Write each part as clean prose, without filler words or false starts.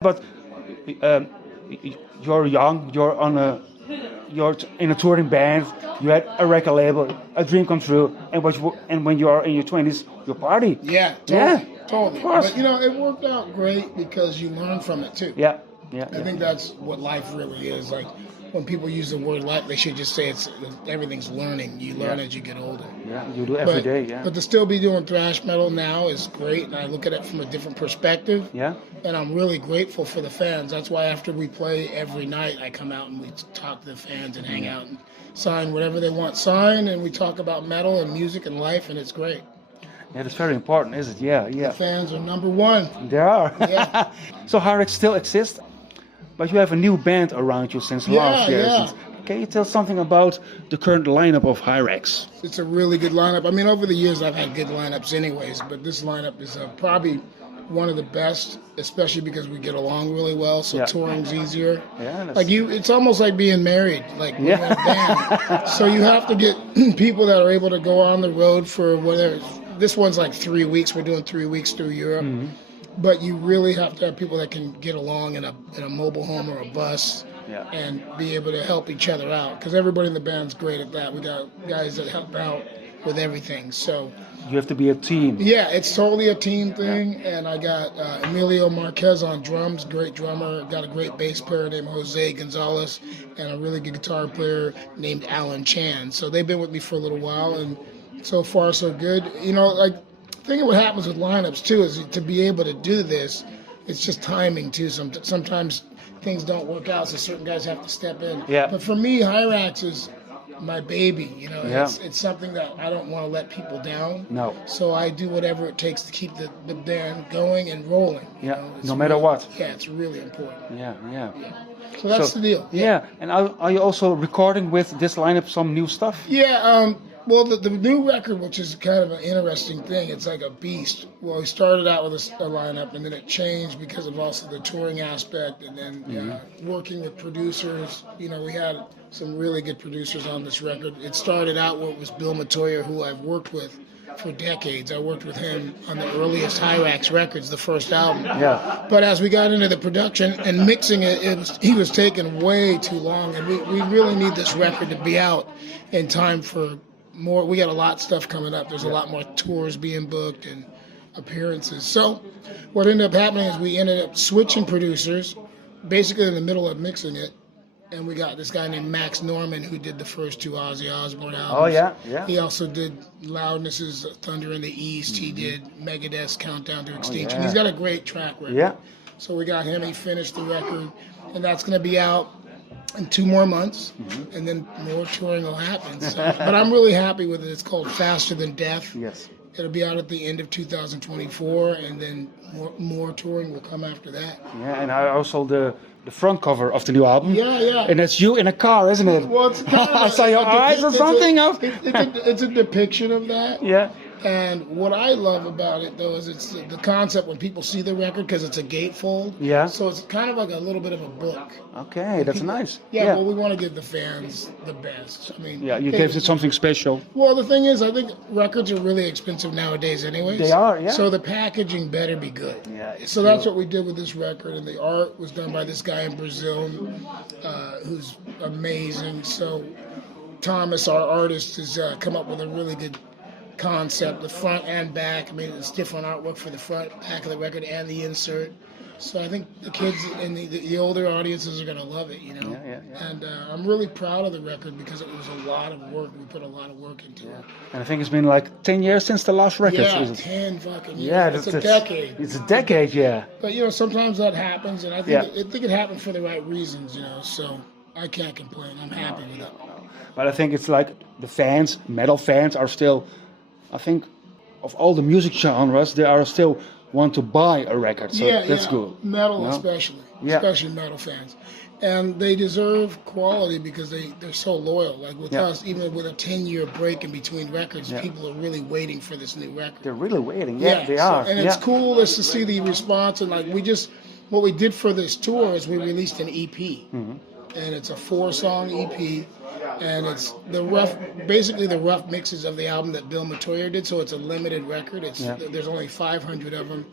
But um, you're young. You're in a touring band. You had a record label, a dream come true. And when you are in your 20s, you party. Yeah, totally, totally. Of course. But it worked out great because you learn from it too. Yeah. I think that's what life really is. Like when people use the word life, they should just say everything's learning. You learn as you get older. Yeah, you do every day. Yeah. But to still be doing thrash metal now is great, and I look at it from a different perspective. Yeah. And I'm really grateful for the fans. That's why after we play every night, I come out and we talk to the fans and hang out and sign whatever they want signed, and we talk about metal and music and life, and it's great. Yeah, that's very important, is it? Yeah. The fans are number one. They are. Yeah. So Hirax still exists, but you have a new band around you since last year. Yeah. Can you tell something about the current lineup of Hirax? It's a really good lineup. I mean, over the years I've had good lineups anyways, but this lineup is probably one of the best, especially because we get along really well, so touring's easier. Yeah, it's almost like being married, like we're in a band. So you have to get people that are able to go on the road for whatever. This one's like 3 weeks. We're doing 3 weeks through Europe. Mm-hmm. But you really have to have people that can get along in a mobile home or a bus and be able to help each other out. Because everybody in the band's great at that. We got guys that help out with everything. So you have to be a team. Yeah, it's totally a team thing. And I got Emilio Marquez on drums, great drummer. Got a great bass player named Jose Gonzalez, and a really good guitar player named Alan Chan. So they've been with me for a little while, and so far so good. I think what happens with lineups too is to be able to do this, it's just timing too. Sometimes things don't work out, so certain guys have to step in. Yeah. But for me, Hirax is my baby. It's something that I don't want to let people down. No. So I do whatever it takes to keep the band going and rolling. No matter what. Yeah, it's really important. Yeah. So that's the deal. Yeah. And are you also recording with this lineup some new stuff? Yeah. Well, the new record, which is kind of an interesting thing, it's like a beast. Well, we started out with a lineup, and then it changed because of also the touring aspect, and then working with producers. We had some really good producers on this record. It started out where it was Bill Matoya, who I've worked with for decades. I worked with him on the earliest Hirax records, the first album. Yeah. But as we got into the production and mixing it, he was taking way too long, and we really need this record to be out in time for more. We got a lot of stuff coming up. There's a lot more tours being booked and appearances. So what ended up happening is we ended up switching producers basically in the middle of mixing it, and we got this guy named Max Norman who did the first 2 Ozzy Osbourne albums. Oh yeah. He also did Loudness's Thunder in the East. He did Megadeth's Countdown to Extinction. He's got a great track record. Yeah. So we got him. He finished the record, and that's going to be out in 2 more months, and then more touring will happen. So, but I'm really happy with it. It's called Faster Than Death. Yes. It'll be out at the end of 2024, and then more touring will come after that. Yeah, and I also the front cover of the new album. Yeah. And it's you in a car, isn't it? Well, it's kind of I saw your eyes or something. It's a depiction of that. Yeah. And what I love about it, though, is it's the concept when people see the record, because it's a gatefold. Yeah. So it's kind of like a little bit of a book. Okay, that's nice. Yeah, well, we want to give the fans the best. I mean, you gave it something special. Well, the thing is, I think records are really expensive nowadays anyways. They are, yeah. So the packaging better be good. Yeah. So that's what we did with this record, and the art was done by this guy in Brazil who's amazing. So Thomas, our artist, has come up with a really good concept, the front and back. I mean, it's different artwork for the front, back of the record, and the insert. So I think the kids and the older audiences are going to love it, Yeah. And I'm really proud of the record because it was a lot of work. We put a lot of work into it. And I think it's been like 10 years since the last record. Yeah, is it? 10 fucking years. Yeah, it's a decade. It's a decade, yeah. But, sometimes that happens, and I think it happened for the right reasons, so I can't complain. I'm happy with it. But I think it's like the metal fans are still, I think, of all the music genres, they are still want to buy a record, so that's good. Metal especially metal fans. And they deserve quality because they're so loyal. Like with us, even with a 10-year break in between records, people are really waiting for this new record. They're really waiting, they are. And it's cool just to see the response, and what we did for this tour is we released an EP. And it's a 4-song EP. And it's basically the rough mixes of the album that Bill Matoya did. So it's a limited record. There's only 500 of them.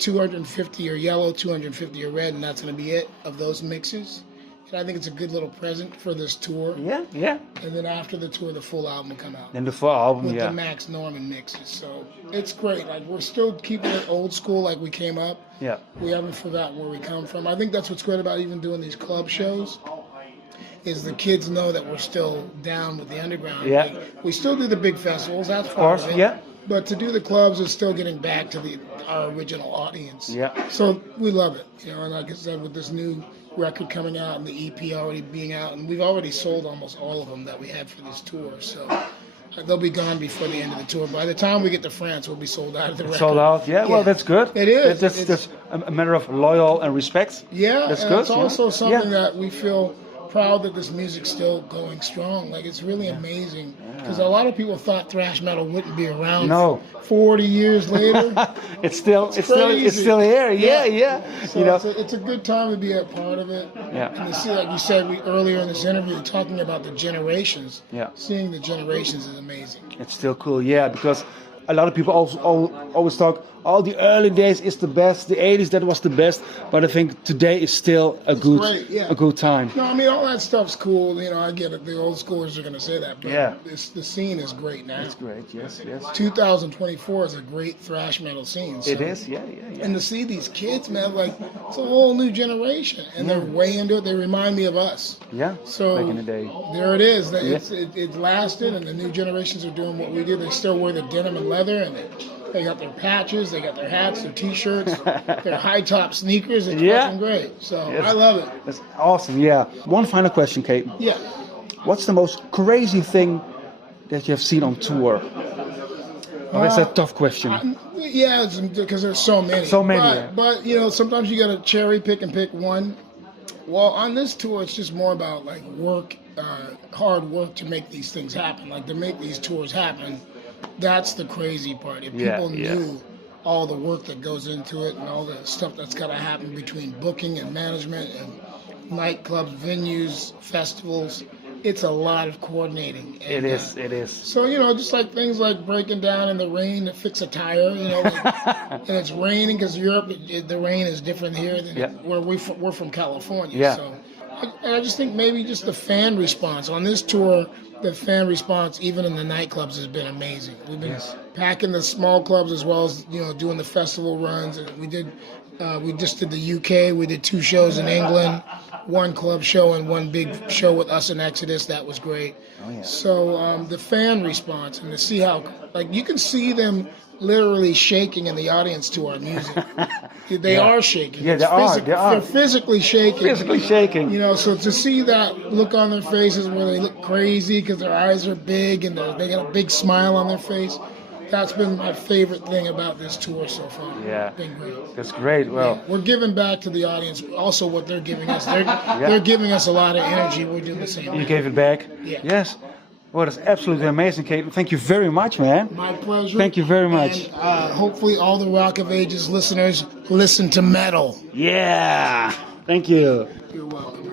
250 are yellow, 250 are red, and that's going to be it of those mixes. And I think it's a good little present for this tour. Yeah, yeah. And then after the tour, the full album will come out. And the full album, with yeah. the Max Norman mixes. So it's great. Like, we're still keeping it old school like we came up. Yeah. We haven't forgotten where we come from. I think that's what's great about even doing these club shows, is the kids know that we're still down with the underground. Yeah. Like, we still do the big festivals, that's part Of course, of it. yeah. But to do the clubs is still getting back to our original audience. Yeah. So we love it. You know, and like I said, with this new record coming out and the EP already being out, and we've already sold almost all of them that we had for this tour. So they'll be gone before the end of the tour. By the time we get to France, we'll be sold out of the record. Sold out, yeah. Well, that's good. It is. That's a matter of loyal and respect. Yeah, that's and good. it's also something yeah. that we feel proud that this music's still going strong. Like, it's really amazing, because a lot of people thought thrash metal wouldn't be around. No. 40 years later. it's still here. Yeah. So you know, it's a good time to be a part of it. Yeah. And to see, like you said earlier in this interview, talking about the generations. Yeah. Seeing the generations is amazing. It's still cool, yeah, because a lot of people always talk, the early days is the best, the 80s that was the best, but I think today is still a good time. No, I mean, all that stuff's cool. You know, I get it. The old schoolers are going to say that, but Yeah. the scene is great now. It's great, yes. 2024 is a great thrash metal scene. So. It is, yeah. And to see these kids, man, like, it's a whole new generation, and they're way into it. They remind me of us. Yeah, So back in the day. there it is. It lasted, and the new generations are doing what we did. They still wear the denim and leather, and they got their patches, they got their hats, their T-shirts, their high-top sneakers. It's fucking great. So I love it. That's awesome, yeah. One final question, Kate. Yeah. What's the most crazy thing that you have seen on tour? Oh, that's a tough question. Yeah, because there's so many. So many. But you know, sometimes you got to cherry pick and pick one. Well, on this tour, it's just more about like work, hard work to make these things happen. Like, to make these tours happen, that's the crazy part. If people knew all the work that goes into it and all the stuff that's got to happen between booking and management and nightclubs, venues, festivals, it's a lot of coordinating. And, it is. So, you know, just like things like breaking down in the rain to fix a tire, you know, and it's raining, because Europe, the rain is different here than where we're from California. Yeah. So I just think maybe just the fan response on this tour, the fan response, even in the nightclubs, has been amazing. We've been packing the small clubs as well as, you know, doing the festival runs. And we just did the UK. We did 2 shows in England, 1 club show and 1 big show with us in Exodus. That was great. Oh, yeah. So the fan response, and to see how, like, you can see them literally shaking in the audience to our music. They are shaking. Yeah, they are. They're physically shaking. Physically shaking. You know, so to see that look on their faces where they look crazy because their eyes are big and they got a big smile on their face, that's been my favorite thing about this tour so far. Yeah. It's been great. That's great. Well, We're giving back to the audience also what they're giving us. They're giving us a lot of energy. We're doing the same. you gave it back? Yeah. Yes. Well, that's absolutely amazing, Kate. Thank you very much, man. My pleasure. Thank you very much. And hopefully all the Rock of Ages listeners listen to metal. Yeah. Thank you. You're welcome.